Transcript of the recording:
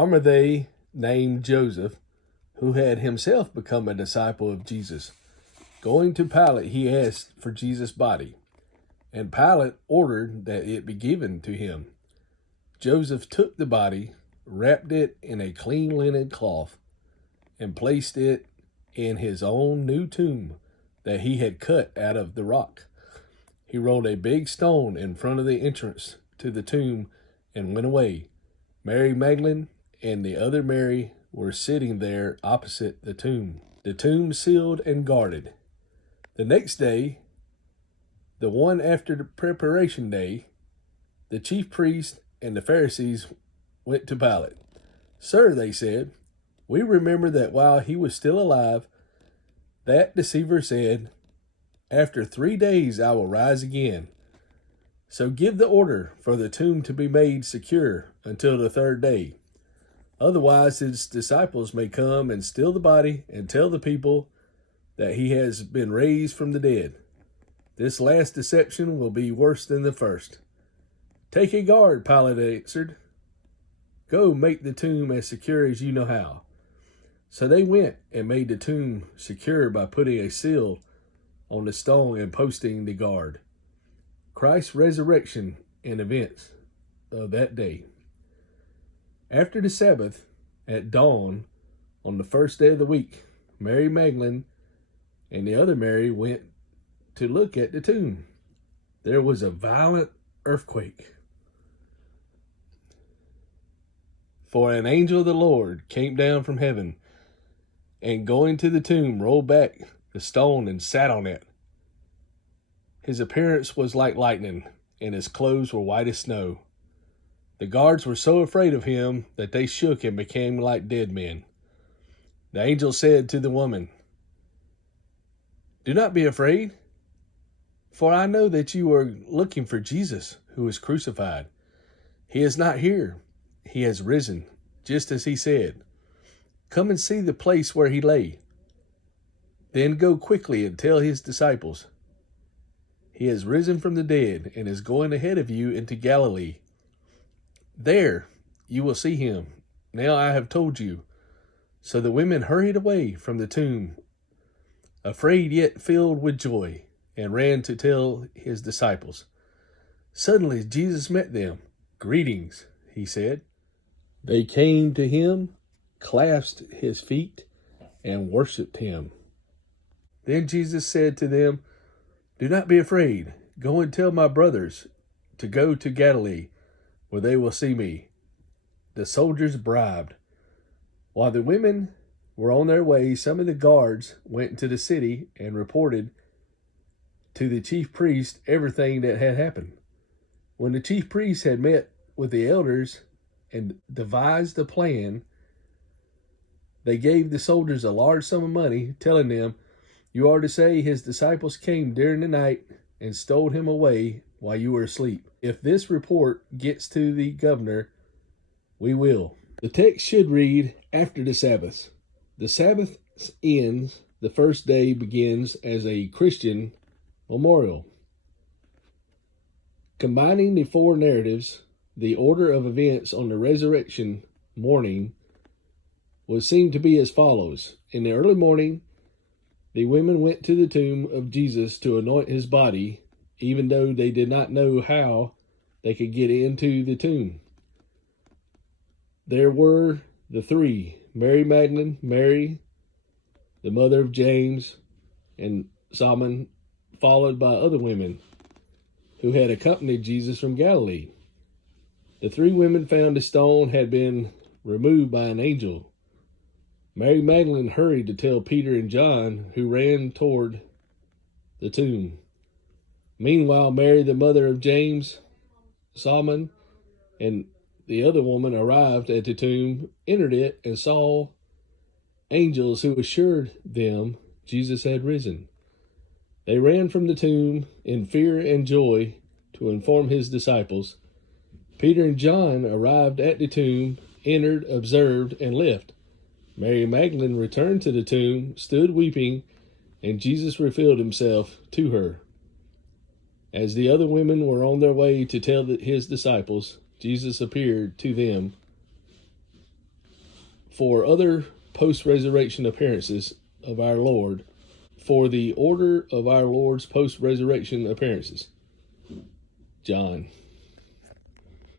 Armathea named Joseph, who had himself become a disciple of Jesus. Going to Pilate, he asked for Jesus' body, and Pilate ordered that it be given to him. Joseph took the body, wrapped it in a clean linen cloth, and placed it in his own new tomb that he had cut out of the rock. He rolled a big stone in front of the entrance to the tomb and went away. Mary Magdalene and the other Mary were sitting there opposite the tomb sealed and guarded. The next day, the one after the preparation day, the chief priests and the Pharisees went to Pilate. "Sir," they said, "we remember that while he was still alive, that deceiver said, 'After 3 days I will rise again.' So give the order for the tomb to be made secure until the 3rd day. Otherwise his disciples may come and steal the body and tell the people that he has been raised from the dead. This last deception will be worse than the first." "Take a guard," Pilate answered. "Go make the tomb as secure as you know how." So they went and made the tomb secure by putting a seal on the stone and posting the guard. Christ's resurrection and events of that day. After the Sabbath, at dawn, on the 1st day of the week, Mary Magdalene and the other Mary went to look at the tomb. There was a violent earthquake, for an angel of the Lord came down from heaven, and going to the tomb, rolled back the stone and sat on it. His appearance was like lightning, and his clothes were white as snow. The guards were so afraid of him that they shook and became like dead men. The angel said to the woman, "Do not be afraid, for I know that you are looking for Jesus, who was crucified. He is not here. He has risen, just as he said. Come and see the place where he lay. Then go quickly and tell his disciples, he has risen from the dead and is going ahead of you into Galilee. There you will see him. Now I have told you." So the women hurried away from the tomb, afraid yet filled with joy, and ran to tell his disciples. Suddenly Jesus met them. "Greetings," he said. They came to him, clasped his feet, and worshipped him. Then Jesus said to them, "Do not be afraid. Go and tell my brothers to go to Galilee, where they will see me." The soldiers bribed. While the women were on their way, some of the guards went into the city and reported to the chief priest everything that had happened. When the chief priests had met with the elders and devised a plan, they gave the soldiers a large sum of money, telling them, "You are to say his disciples came during the night and stole him away while you were asleep. If this report gets to the governor, we will." The text should read, "After the Sabbath." The Sabbath ends, the 1st day begins as a Christian memorial. Combining the 4 narratives, the order of events on the resurrection morning would seem to be as follows. In the early morning, the women went to the tomb of Jesus to anoint his body, even though they did not know how they could get into the tomb. There were the 3, Mary Magdalene, Mary, the mother of James, and Salmon, followed by other women who had accompanied Jesus from Galilee. The 3 women found the stone had been removed by an angel. Mary Magdalene hurried to tell Peter and John, who ran toward the tomb. Meanwhile, Mary, the mother of James, Salmon, and the other woman arrived at the tomb, entered it, and saw angels who assured them Jesus had risen. They ran from the tomb in fear and joy to inform his disciples. Peter and John arrived at the tomb, entered, observed, and left. Mary Magdalene returned to the tomb, stood weeping, and Jesus revealed himself to her. As the other women were on their way to tell his disciples, Jesus appeared to them for other post-resurrection appearances of our Lord, for the order of our Lord's post-resurrection appearances. John.